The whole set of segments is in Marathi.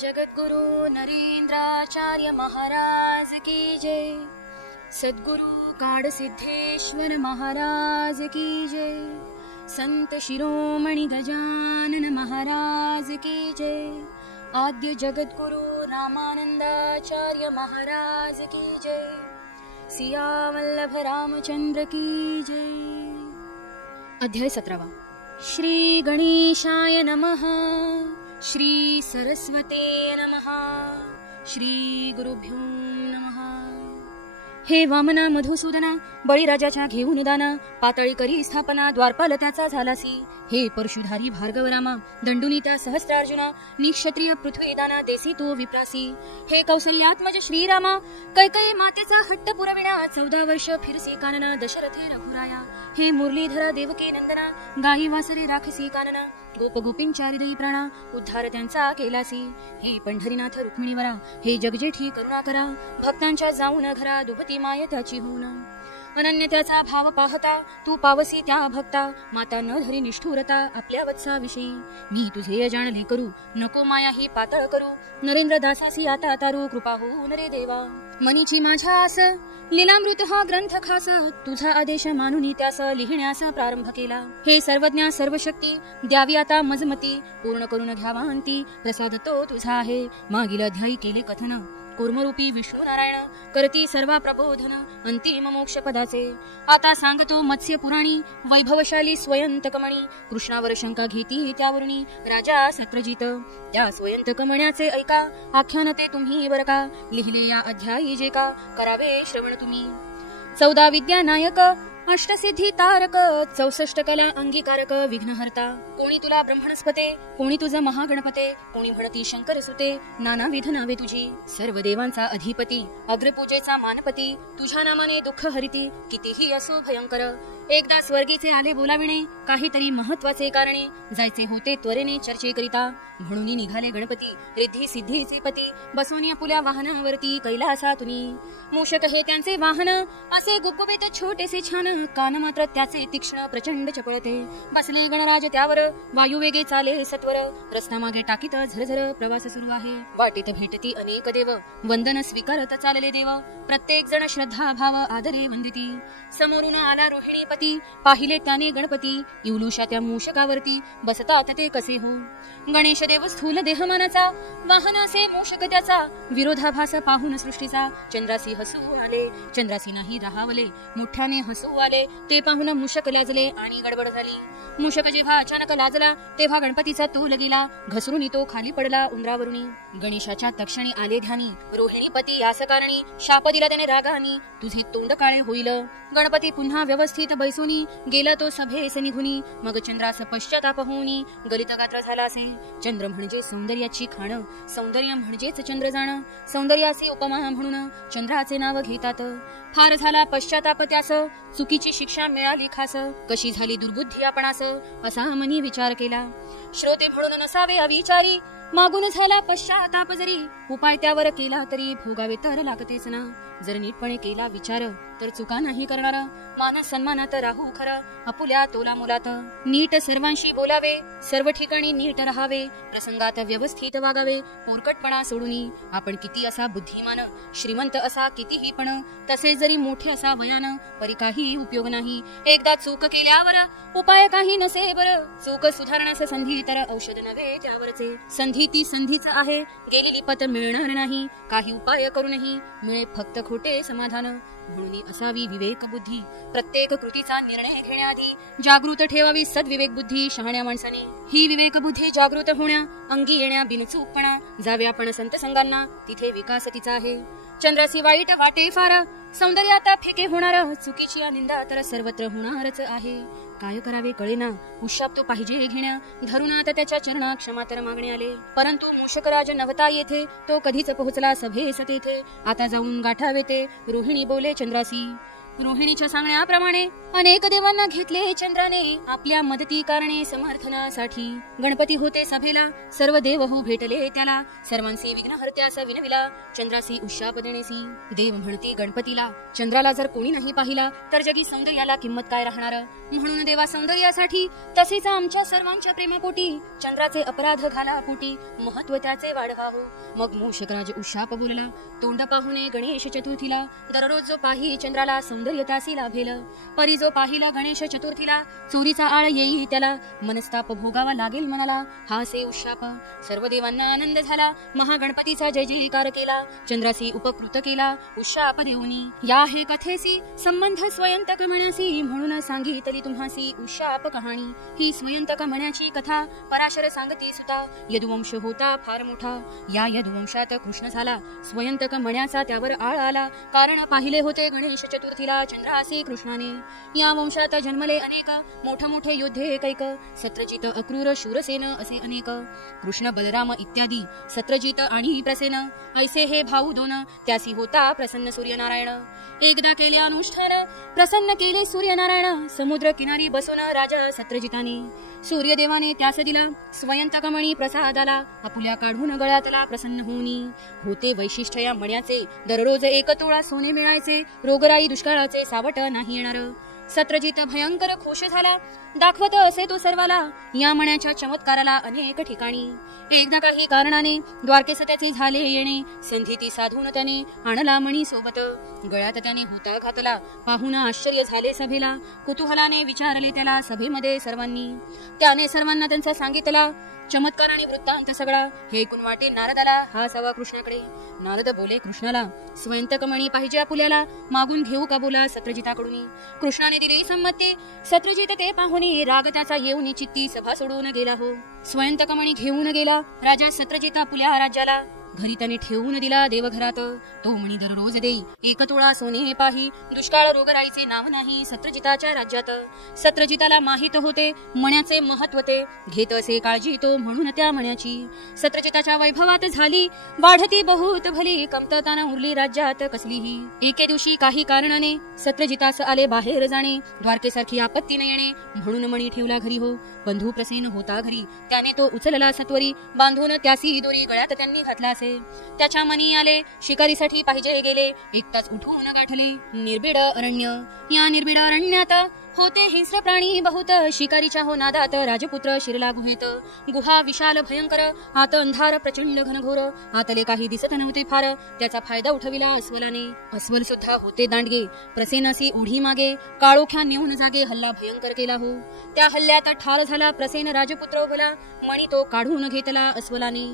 जगद्गुरु नरेंद्राचार्य महाराज की जय। सद्गुरु गाढ सिद्धेश्वर महाराज की जय। संत शिरोमणि गजानन महाराज की जय। आद्य जगद्गुरु रामानंदाचार्य महाराज की जय। सिया वल्लभ रामचंद्र की जय। अध्याय 17। श्री गणेशाय नमः। श्री सरस्वते नमः। श्री गुरुभ्यो नमः। हे वामना मधुसूदना, बळीराजाच्या घेऊन दाना, पातळी करी स्थापना, द्वारपाल त्याचा झालासी। हे परशुधारी भार्गवरामा, दंडुनी त्या सहस्त्रार्जुना, निक्षत्रिय पृथ्वी दाना, देसी तो विप्रासी। हे कौसल्यात्मज श्रीरामा, कैकयी मातेचा हट्ट पुरविणा, 14 वर्ष फिरसी कानना, दशरथे रघुराया। हे मुरलीधरा देवकी नंदना, गायी वासरे राखसी कानना, गोप गोपींच्या हृदयी प्राणा, उद्धार त्यांचा केलासी। हे पंढरीनाथ रुक्मिणीवरा, हे जगजेठी करुणा करा, भक्तांच्या जाऊन घरा, दुभती माय त्याची होऊन। अनन्य त्याचा भाव पाहता, तू पावसी त्या भक्ता, माता न धरी निष्ठुरता, आपल्या वत्साविषयी। मी तुझे जाणले करू, नको माया ही पातळ करू, नरेंद्र दासासी आता तारू, कृपा होऊन रे देवा। मनीची माझ्या आस, लीलामृत हा ग्रंथ खास, तुझा आदेश मानुनी त्यास लिहिण्यास प्रारंभ केला। हे सर्वज्ञा सर्वशक्ती, द्यावी आता मजमती, पूर्ण करून घ्यावा अंती, प्रसाद तो तुझा आहे। मागील अध्यायी केले कथन, कूर्मरूपी विष्णू नारायण, करती सर्व प्रबोधन, अंतिम मोक्ष पदाचे। आता सांगतो मत्स्य पुराणी, वैभवशाली स्वयंतकमणी, कृष्णावर शंका घेती त्यावरुणी, राजा सत्रजित। त्या स्वयंतकमण्याचे ऐका, आख्यान ते तुम्ही बर का, लिहिले या अध्यायी जे का, करावे श्रवण तुम्ही। 14 विद्या नायक, अष्टसिद्धी तारक, 64 कला अंगीकारक, विघ्नहर्ता। कोणी तुला ब्रह्मणस्पते, कोणी तुझ महागणपते, कोणी म्हणती शंकर सुते, नानाविध नावे तुझी। सर्व देवांचा अधिपती, अग्रपूजेचा मानपती, तुझ्या नामाने दुःख हरिती, कितीही असो भयंकर। एकदा स्वर्गीचे आले बोलाविणे, काहीतरी महत्वाचे कारणे, जायचे होते त्वरेने चर्चेकरिता। म्हणून निघाले गणपती, रिद्धी सिद्धीचे पती, बसवून पुल्या वाहनावरती कैलासातुनी। मूषक हे त्यांचे वाहन, असे गुबगुबीत छोटेसे छान, कान मात्र त्याचे तीक्ष्ण प्रचंड चपळते। बसले गणराज त्यावर, वायुवेगे चाले सत्वर, रस्ता मागे टाकीत झरझर प्रवास सुरू आहे। वाटेत भेटती अनेक देव, वंदन स्वीकारत चालले देव, प्रत्येक जण श्रद्धा भाव आदरे वंदिती। समोरून आला रोहिणीपती, पाहिले त्याने गणपती, इवलुशा त्या मूषकावरती, बसतात ते कसे हो। गणेश देव स्थूल देहमानाचा, वाहनासे मूषक त्याचा, विरोधाभास पाहून सृष्टीचा, चंद्रासी हसू आले, चंद्रासी नाही राहावले, मोठ्याने हसू आले, ते पाहून मूषक लाजले आणि गडबड झाली। मूषक जेव्हा अचानक लाजला, तेव्हा गणपतीचा तोल गेला, घसरून तो खाली पडला उंदरावरुनी। गणेशाच्या तक्षणी आले ध्यानी, रोहिणीपती यास कारणी, शाप दिला त्याने रागानी, तुझे तोंड काळे होईल। गणपती पुन्हा व्यवस्थित बैसोनी, गेला तो सभेस निघुनी, मग चंद्रास पश्चाताप होऊनी, गलित गात्र झाला असे। चंद्र म्हणजे सौंदर्याची खाण, सौंदर्य म्हणजेच चंद्र जाण, सौंदर्याची उपमा म्हणून चंद्राचे नाव घेतात। फार झाला पश्चाताप त्यास, चुकीची शिक्षा मिळाली खास, कशी झाली दुर्बुद्धी आपणास, असा मनी विचार केला। श्रोते म्हणून नसावे अविचारी, मागून झाला पश्चाताप जरी, उपाय त्यावर केला तरी, भोगावे तर लागतेच ना। जर नीटपणे केला विचार, तर चुका नाही करणार, मान सन्मानात राहू खरा, आपुल्या तोला मुलात। नीट सर्वांशी बोलावे, सर्व ठिकाणी नीट राहावे, प्रसंगात व्यवस्थित वागावे, पोरकटपणा सोडूनी। आपण किती असा बुद्धिमान, श्रीमंत असा कितीही पण, तसे जरी मोठे असा वयान, परी काही उपयोग नाही। एकदा चूक केल्यावर उपाय काही नसे बर, चूक सुधारण्यास संधी तर औषध नव्हे त्यावरचे। संधी ती संधीच आहे, गेलेली पत मिळणार नाही, काही उपाय करूनही मिळे फक्त खोटे समाधान। म्हणून असावी विवेक बुद्धी, प्रत्येक कृतीचा निर्णय घेण्याआधी जागृत ठेवावी सद्विवेक बुद्धी शहाण्या माणसाने। ही विवेक बुद्धी जागृत होण्या, अंगी येण्या बिनचूकपणा, जावे आपण संत संगांना, तिथे विकास तिचा आहे। चंद्रासी वाईट वाटे फार, सौंदर्यात फिके होणार, चुकीची निंदा तर सर्वत्र होणारच आहे। काय करावे कळेना, उशाप तो पाहिजे घेण्या, धरुणात त्याच्या चरणा क्षमा तर मागणे आले। परंतु मूषकराज नव्हता येथे, तो कधीच पोहोचला सभेस तेथे, आता जाऊन गाठावे ते, रोहिणी बोले चंद्रासी। रोहिणीच्या सांगण्याप्रमाणे अनेक देवांना घेतले चंद्राने आपल्या मदती कारणे समर्थनासाठी. गणपती होते सभेला, सर्व देव हो भेटले त्याला, सर्वांचे विघ्नहर्त्यास विनविला, चंद्रासी उशाप देणेसी. देव म्हणते गणपतीला, चंद्राला जर कोणी नाही पाहिला तर जगी सौंदर्याला किंमत काय राहणार. म्हणून देवा सौंदर्यासाठी तसेच आमच्या सर्वांच्या प्रेमापोटी चंद्राचे अपराध घाला पोटी, महत्व त्याचे वाढवाहो. मग मूषकराज उशाप बोलला, तोंड पाहुणे गणेश चतुर्थीला, दररोज जो पाही चंद्राला सौंदर्य त्यासी लाभेल. परी जो पाहिला गणेश चतुर्थीला, चोरीचा आळ येई त्याला, मनस्ताप भोगावा लागेल मनाला. हा से उशाप. सर्व देवांना आनंद झाला, महागणपतीचा जय जयकार केला, चंद्रासी उपकृत केला उशाप देऊनी. या हे कथेसी संबंध स्वयंतक म्हण्यासी, म्हणून सांगितली तुम्हासी उशाप कहाणी. ही स्वयंतक म्हण्याची कथा पराशर सांगती सुता. यदुवंश होता फार मोठा, या यदुवंशात कृष्ण झाला, स्वयंतक म्हण्याचा त्यावर आळ आला. कारण पाहिले होते गणेश चतुर्थीला चंद्रासी कृष्णाने. या वंशात जन्मले अनेक मोठे योद्धे कैक, सत्रजित अक्रूर शूरसेन असे अनेक. कृष्ण बलराम इत्यादी सत्रजित आणि प्रसेन, ऐसे हे भाऊ दोन, त्यासी होता प्रसन्न सूर्यनारायण. एकदा केले अनुष्ठान, प्रसन्न केले सूर्यनारायण, समुद्र किनारी बसून राजा सत्रजिताने. सूर्यदेवाने त्यास दिला स्वयंतकमणी प्रसादाला, आपुल्या काढून गळ्यातला प्रसन्न होनी. होते वैशिष्ट्य या मण्याचे, दररोज 1 तोळा सोने मिळायचे, रोगराई दुष्काळाचे सावट नाही येणार. सत्रजित भयंकर खुश झाला, दाखवत असे तो सर्वाला, या मण्याच्या चमत्काराला अनेक ठिकाणी. एकदा काही कारणाने द्वारकेस त्याचे झाले येणे, संधी ती साधून त्याने आणला मणी सोबत. गळ्यात त्याने होता घातला, पाहून आश्चर्य झाले सभेला, कुतूहलाने विचारले त्याला सभेमध्ये सर्वांनी. त्याने सर्वांना त्यांचा सांगितला चमत्कार आणि वृत्तांत सगळा. हे ऐकून वाटे नारदाला, हा सवा कृष्णाकडे. नारद बोले कृष्णाला, स्वयंतकमणी पाहिजे आपुल्याला, मागून घेऊ का बोला सत्रजिताकडून. कृष्णाने दिले संमती, सत्रजित ते पाहुनी, राग त्याचा येऊन चित्ती सभा सोडून गेला हो. स्वयंतकमणी घेऊन गेला राजा सत्रजित आपुल्या राज्याला. घरी त्याने ठेवून दिला देवघरात, तो मणी दररोज देई 1 तोळा सोने पाही, दुष्काळ रोगराईचे नाव नाही सत्रजिताच्या राज्यात. सत्रजिताला माहित होते मण्याचे महत्व, ते घेत असे काळजी तो म्हणून त्या मण्याची. सत्रजिताच्या वैभवात झाली वाढती बहुत भली, कमतरता न उरली राज्यात कसलीही. एके दिवशी काही कारणाने सत्रजितास आले बाहेर जाणे, द्वारकेसारखी आपत्ती न येणे, म्हणून मणी ठेवला घरी हो. बंधू प्रसेन होता घरी, त्याने तो उचलला सत्वरी, बांधून त्यासी दोरी गळ्यात त्यांनी घातला असे. त्याच्या मनी आले शिकारीसाठी पाहिजे गेले, एकटाच उठून गाठले निर्भीड अरण्य. या निर्भीड अरण्यात होते हिंस्र प्राणी बहुत, शिकारीच्या हो नादात राजपुत्र शिरला गुहेत. गुहा विशाल भयंकर, आत अंधार प्रचंड घनघोर, आतले काही दिसत नव्हते फार, त्याचा फायदा उठविला अस्वलाने. अस्वल सुद्धा होते दांडगे, प्रसेनासी उढी मागे, काळोख्या नेऊन जागे हल्ला भयंकर केला हो. त्या हल्ल्यात ठार झाला प्रसेन राजपुत्र होला, मणी तो काढून घेतला अस्वलाने.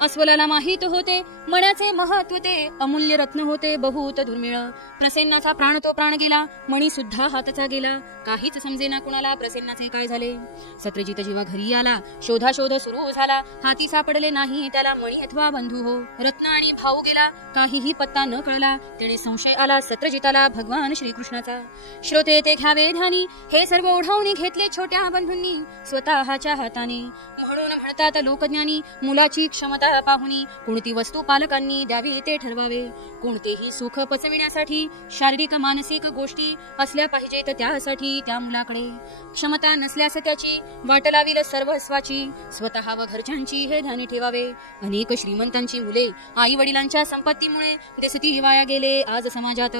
अस्वलाला माहित होते मण्याचे महत्व, ते अमूल्य रत्न होते बहुत दुर्मिळ. प्रसेनाचा प्राण तो प्राण गेला, मणी सुद्धा हातचा गेला, काहीच समजेना कुणाला प्रसेनाचे काय झाले. सत्रजित जेव्हा घरी आला, शोधाशोध सुरू झाला, हाती सापडले नाही त्याला मणी अथवा बंधू हो. रत्न आणि भाऊ गेला, काहीही पत्ता न कळला. त्याने संशय आला सत्रजिताला भगवान श्रीकृष्णाचा. श्रोते ते घ्यावे ध्यानी, हे सर्व ओढावून घेतले छोट्या बंधूंनी स्वतःच्या हाताने. म्हणून म्हणतात लोकज्ञानी, मुलाची क्षमता पाहुनी, कोणती वस्तू पालकांनी द्यावी ते ठरवावे. कोणतेही सुख पचविण्यासाठी शारीरिक मानसिक गोष्टी असल्या पाहिजेत, त्यासाठी त्या मुलाकडे. क्षमता नसल्यास त्याची वाट लावील सर्वस्वाची, स्वतः व घरच्यांची हे ध्यानी ठेवावे. अनेक श्रीमंतांची मुले आई वडिलांच्या संपत्तीमुळे देसती वाया गेले आज समाजात.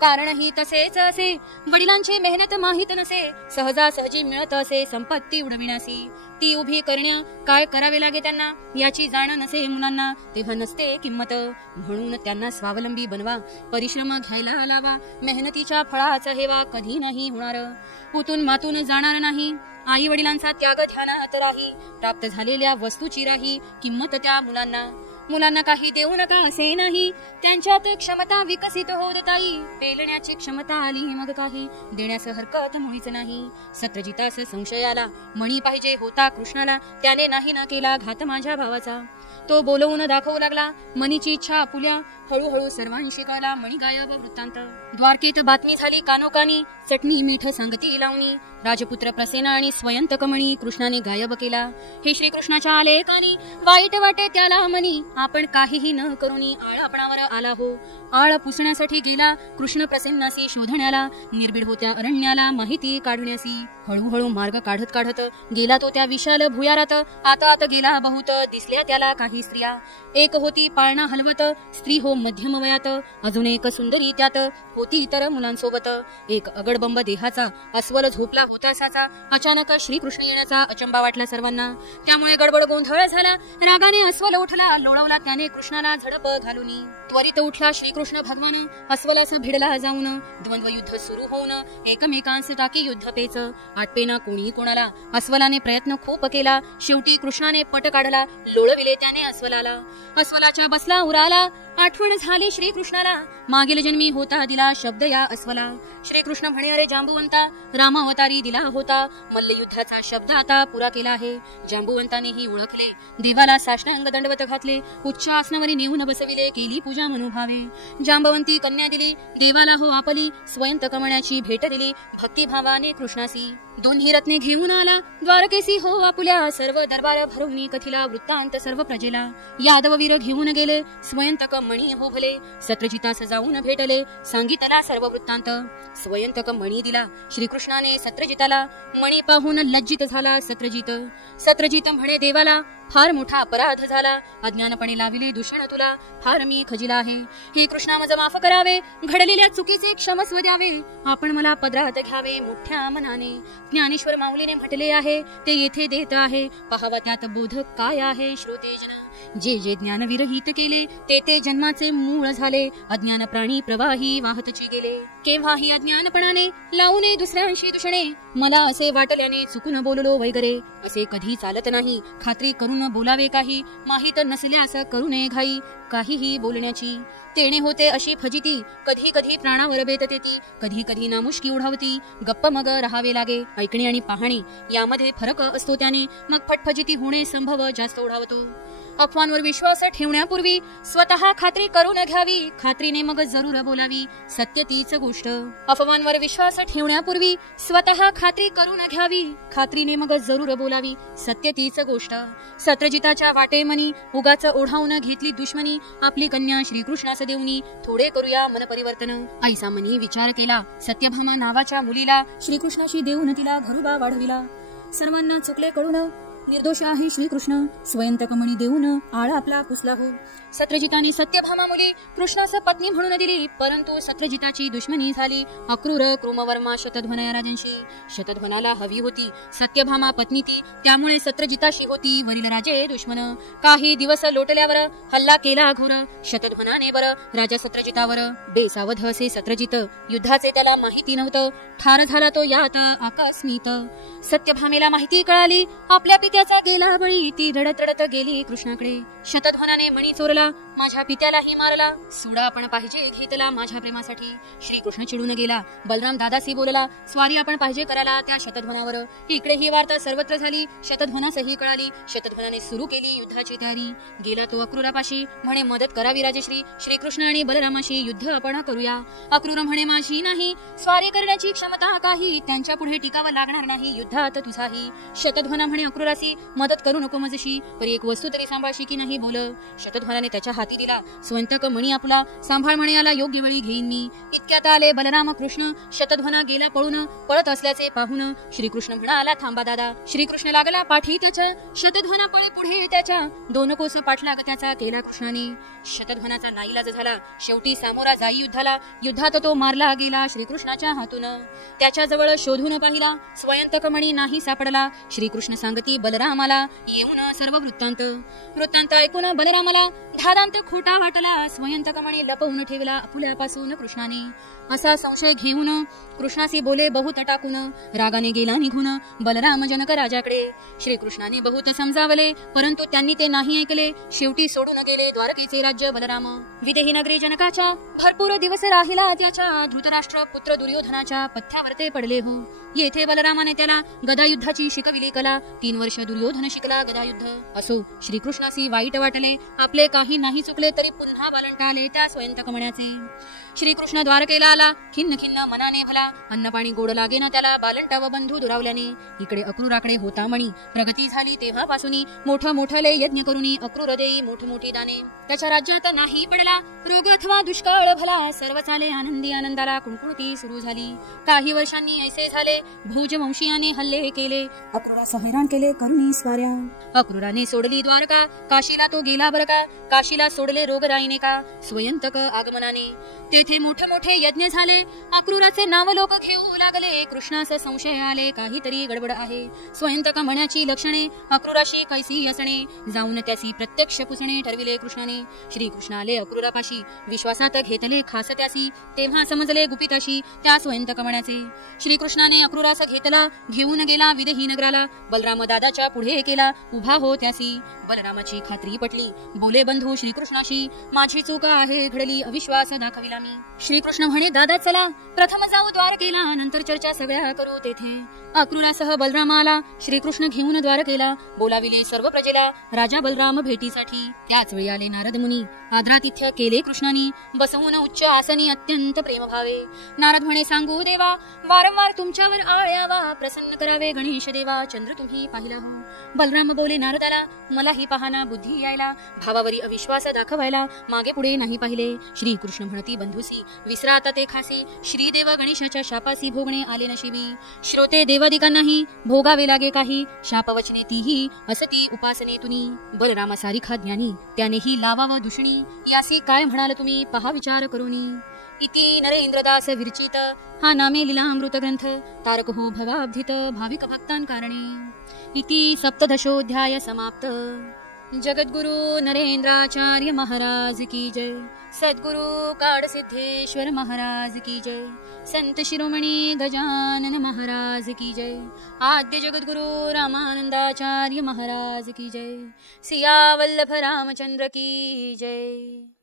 कारणही तसेच असे, वडिलांची मेहनत माहीत नसे, सहजासहजी मिळत असे संपत्ती उडविण्यासी. ती उभी करण्या काय करावे लागे त्यांना, याची जाण नसे मुलांना, तेव्हा नसते किंमत. म्हणून त्यांना स्वावलंबी बनवा, परिश्रम घ्यायला लावा, मेहनतीच्या फळाचा हेवा कधी नाही होणार. पुतून मातून जाणार नाही, आई वडिलांचा त्याग ध्यानात राही, प्राप्त झालेल्या वस्तूची राही किंमत त्या मुलांना. मुलांना काही देऊ नका असे नाही, त्यांच्यात क्षमता विकसित होत ताई, पेलण्याची क्षमता आली मग काही देण्यास हरकत मुळीच नाही. सत्रजितास संशय आला, मणी पाहिजे होता कृष्णाला, त्याने नाही ना केला घात माझ्या भावाचा. तो बोलवून दाखवू लागला मनीची इच्छा आपुल्या, हळूहळू सर्वांशी कळला मणी गायब वृत्तांत. द्वारकेत बातमी झाली कानोकानी, चटणी मीठ सांगती लावणी, राजपुत्र प्रसेना आणि स्वयंतक मणी कृष्णाने गायब केला. हे श्रीकृष्णाच्या आले कानी, वाईट वाटे त्याला मनी, आपण काहीही न करूनी आळ आपणावर आला हो. आळ पुसण्यासाठी गेला कृष्ण प्रसन्नासी शोधण्याला, निर्भीड होत्या अरण्याला माहिती काढण्यासी. हळूहळू मार्ग काढत काढत गेला तो त्या विशाल भुयारात. आता गेला बहुत दिसल्या त्याला काही स्त्रिया. एक होती पाळणा हलवत, स्त्री हो मध्यम वयात. अजून एक सुंदरी त्यात होती इतर मुलांसोबत. एक अगडबंब देहाचा अस्वल झोपला होता असाचा. अचानक श्रीकृष्ण येण्याचा अचंबा वाटला सर्वांना. त्यामुळे गडबड गोंधळ झाला. रागाने अस्वल उठला, लोळवला त्याने कृष्णाला झडप घालून. त्वरित उठला श्रीकृष्ण भगवान, अस्वलास भिडला जाऊन. द्वंद्व युद्ध सुरू होऊन एकमेकांस टाकी युद्ध पेच. आटपेना कोणी कोणाला. अस्वलाने प्रयत्न खूप केला, शेवटी कृष्णाने पट काढला. लोळविले त्याने अस्वलाला. अस्वलाच्या बसला उराला, आठवण झाली श्रीकृष्णाला. मागील जन्मी होता दिला शब्द या अस्वला. श्रीकृष्ण म्हणे अरे जांबुवंता, रामावतारी दिला होता. मल्लयुद्धाचा शब्द आता पुरा केला आहे. जांबुवंतानेही ओळखले, देवाला साष्टांग दंडवत घातले. उच्च आसनावरी नेऊन बसविले, केली पूजा मनोभावे. जांबवंती कन्या दिली देवाला हो आपली, स्वयंत कमण्याची भेट दिली भक्तिभावाने कृष्णासी. दोन्ही रत्ने घेऊन आला द्वारकेसी हो आपुल्या. सर्व दरबार भरून कथिला वृत्तांत सर्व प्रजेला. यादववीर घेऊन गेले स्वयंतक मणी हो भले. सत्रजितास जाऊन भेटले, सांगितला सर्व वृत्तांत. स्वयंतक मणी दिला श्रीकृष्णाने सत्रजिताला. मणी पाहून लज्जित झाला सत्रजित. सत्रजित म्हणे देवाला, फार मोठा अपराध झाला. अज्ञानपणे लाविले दूषण तुला, फार मी खजिला आहे. हे कृष्णा मज माफ करावे, घडलेल्या चुकीचे क्षमस्व द्यावे. आपण मला पदरात घ्यावे मोठ्या मनाने. ज्ञानेश्वर माऊलीने म्हटले आहे ते येथे देत आहे. पहावा त्यात बोध काय आहे श्रोतेजन. जे जे ज्ञान विरहित केले, ते जन्माचे मूळ झाले. अज्ञान प्राणी प्रवाही वाहतची गेले. केव्हाही अज्ञानपणाने लावूने दुसऱ्यांशी दूषणे. मला असे वाटल्याने चुकून बोललो वगैरे. असे कधी चालत नाही, खात्री करून बोलावे काही. माहित नसल्यास करू नये घाई काहीही बोलण्याची. तेणे होते अशी फजिती, कधी कधी प्राणावर बेतते ती. कधी कधी नामुष्की उडावती, गप्प मग राहावे लागे. ऐकणे आणि पाहणे यामध्ये फरक असतो त्याने. मग फटफजिती होणे संभव जास्त ओढावतो. अफवांवर विश्वास ठेवण्यापूर्वी स्वतः खात्री करून घ्यावी. खात्रीने मग जरूर बोलावी सत्य तीच गोष्ट. अफवांवर विश्वास ठेवण्यापूर्वी स्वतः खात्री करून घ्यावी. खात्रीने मग जरूर बोलावी सत्य तीच गोष्ट. सत्रजिताच्या वाटेमनी उगाच ओढावून घेतली दुश्मनी. आपली कन्या श्रीकृष्णास देऊनी थोडे करूया मन परिवर्तन. ऐसा मनी विचार केला, सत्यभामा नावाच्या मुलीला श्रीकृष्णाशी देऊन तिला घरुबा वाढविला. सर्वांना चुकले कळून निर्दोष आहे श्रीकृष्ण. स्वयंतकमणी देऊन आळ आपला पुसला हो. सत्रजिताने सत्यभामा मुली कृष्णास पत्नी म्हणून दिली, परंतु सत्रजिताची दुश्मनी झाली. अक्रूर कृमवर्मा शतध्वन या राजांशी. शतध्वनाला हवी होती सत्यभामा पत्नी ती, त्यामुळे सत्रजिताशी होती वरील राजे दुश्मन. काही दिवस लोटल्यावर हल्ला केला घोर शतध्वनाने वर राजा सत्रजितावर. बेसावध असे सत्रजित, युद्धाचे त्याला माहिती नव्हतं. ठार झाला तो यात आकस्मित. सत्यभामेला माहिती कळाली, आपल्या पित्याचा गेला बळी. ती रडत रडत गेली कृष्णाकडे. शतध्वनाने मणी चोरला, माझ्या पित्यालाही मारला. सोडा आपण पाहिजे घेतला माझ्या प्रेमासाठी. श्रीकृष्ण चिडून गेला. बलराम दादासी बोलला, स्वारी आपण पाहिजे करायला त्या शतध्वनावर. इकडे ही वार्ता सर्वत्र झाली, शतध्वनासही कळाली. शतध्वनाने सुरू केली युद्धाची तयारी. गेला तो अक्रूरापाशी, म्हणे मदत करावी राजश्री. श्रीकृष्ण आणि बलरामाशी युद्ध आपण करूया. अक्रूर म्हणे माझी नाही स्वारी करण्याची क्षमता काही. त्यांच्या पुढे टिकावं लागणार नाही युद्धात तुझाही. शतध्वना म्हणे अक्रूरासी, मदत करू नको मजशी, पण एक वस्तू तरी सांभाळशी की नाही बोल. शतध्वनाने त्याच्या हाती दिला स्वयंतक मणी आपला. सांभाळ म्हणे याला योग्य वेळी घेईन मी. इतक्यात आले बलराम कृष्ण. शतध्वना गेला पळून. पळत असल्याचे पाहून श्रीकृष्ण म्हणाला थांबा दादा. श्रीकृष्ण लागला पाठी त्याच्या. शतध्वना पळे पुढे त्याच्या. दोन कोस पाठलाग त्याचा केला कृष्णाने. शतध्वनाचा नाईलाज झाला, शेवटी सामोरा जाई युद्धाला. युद्धात तो मारला गेला श्रीकृष्णाच्या हातून. त्याच्याजवळ शोधून पाहिला, स्वयंतक मणी नाही सापडला. श्रीकृष्ण सांगती बलरामाला येऊन सर्व वृत्तांत. वृत्तांत ऐकून बलरामाला धादांत खोटा वाटला. स्वयंतक मणी लपवून ठेवला आपुल्यापासून कृष्णाने. असा संशय घेऊन कृष्णासी बोले बहुत टाकून. रागाने गेला निघून बलराम जनक राजाकडे. श्रीकृष्णाने बहुत समजावले, परंतु त्यांनी ते नाही ऐकले. शेवटी सोडून गेले द्वारकेचे राज्य बलराम. विदेही नगरी जनकाच्या भरपूर दिवस राहिला त्याच्या. धृतराष्ट्र पुत्र दुर्योधनाच्या पथ्यावर ते पडले हो. येथे बलरामाने त्याला गदायुद्धाची शिकविली कला. 3 वर्ष दुर्योधन शिकला गदायुद्ध. असो श्रीकृष्णासी वाईट वाटले, आपले काही नाही चुकले तरी पुन्हा बालंट आले त्या स्वयंतक मण्याचे. श्रीकृष्ण द्वारकेला आला खिन्न खिन्न मनाने भला, अन्न पाणी गोड लागे ना त्याला, बालंट व बंधू दुरावल्याने. इकडे अक्रूराकडे होता मणी, प्रगती झाली तेव्हापासूनी, मोठमोठाले यज्ञ करुनी, अक्रूर देई मोठमोठी दाने. त्याच्या राज्यात नाही पडला रोग अथवा दुष्काळ भला, सर्व चाले आनंदी आनंदाला, कुणकुणती सुरू झाली. काही वर्षांनी ऐसे झाले, भोजवंशीयाने हल्ले केले, अक्रूरास हैराण केले करुणी स्वाऱ्या. अक्रूराने सोडली द्वारका, काशीला तो गेला बर का, काशीला सोडले रोगराईने का, स्वयंतक आगमनाने. तेथे मोठे मोठे यज्ञ झाले, अक्रूराचे नाव लोक घेऊ लागले, कृष्णास संशय आले काहीतरी गडबड आहे. स्वयंतक म्हणाची लक्षणे, अक्रूराशी कैसी असणे, जाऊन त्यासी प्रत्यक्ष पुसणे ठरविले कृष्णाने. श्रीकृष्ण आले अक्रूरापाशी, विश्वासात घेतले खास त्यासी, तेव्हा समजले गुपित अशी त्या स्वयंतक म्हणाचे. श्रीकृष्णाने अक्रूरास घेतला, घेऊन गेला विदही नगराला, बलराम दादाच्या पुढे केला उभा हो त्यासी. बलरामाची खात्री पटली, बोले बंधू श्रीकृष्णाशी, माझी चूक आहे घडली, अविश्वास दाखविला मी. श्रीकृष्ण म्हणे दादा चला, प्रथम जाऊ द्वारकेला, नंतर चर्चा सगळ्या करू तेथे. अक्रूरासह बलराम आला, श्रीकृष्ण घेऊन द्वारकेला, बोलाविले सर्व प्रजेला राजा बलराम भेटीसाठी. त्याच वेळी आले नारद मुनी, आदरातिथ्य केले कृष्णानी, बसवून उच्च आसनी अत्यंत प्रेमभावे. नारद म्हणे सांगू देवा, वारंवार तुमच्यावर आळ्यावा, प्रसन्न करावे गणेश देवा, चंद्र तुम्ही पाहिला हो. बलराम बोले नारदाला, मलाही पाहना बुद्धी यायला, भावावरी अविश्वास दाखवायला, मागे पुढे नाही पाहिले. श्रीकृष्ण म्हणती बंधुसी, विसरात ते खासी, श्रीदेव गणेशाच्या शापासी भोगणे आले नशिबी. श्रोते देवादिकांनाही भोगावे लागे काही, शापवचने तीही असती उपासने तुनी. बलरामा सारिखा ज्ञानी, त्यानेही लावाव दुषणी, यासी काय म्हणाल तुम्ही पहा विचार करूनी. इति नरेंद्रदास विरचित हा नामे लीलामृत ग्रंथ, तारक हो भवाब्धित भाविक भक्तांकारणे. इति सप्तदशोऽध्याय समाप्त. जगद्गुरु नरेंद्राचार्य महाराज की जय. सद्गुरु काडसिद्धेश्वर महाराज की जय. संत शिरोमणी गजानन महाराज की जय. आद्य जगद्गुरु रामानंदाचार्य महाराज की जय. सिया वल्लभ रामचंद्र की जय.